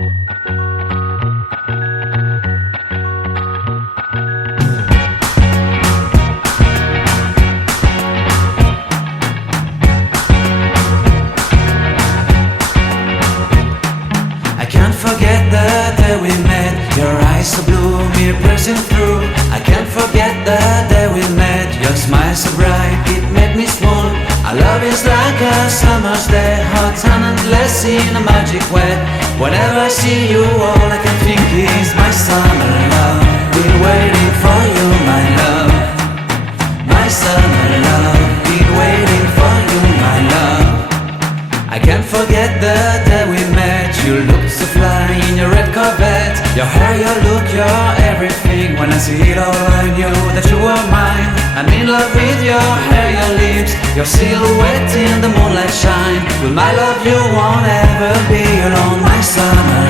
I can't forget the day we met. Your eyes so blue, me piercing through. I can't forget the day we met. Your smile so bright, it made me swoon. Our love is like a summer's day, hot and endless in a magic way. Whenever I see you, all I can think is my summer love. Been waiting for you, my love. My summer love. Been waiting for you, my love. I can't forget the day we met. You looked so fly in your red Corvette. Your hair, your look, your everything. When I see it all, I knew that you were mine. I'm in love with your hair, your lips, your silhouette in the moonlight shine. With my love you won't ever be alone, my summer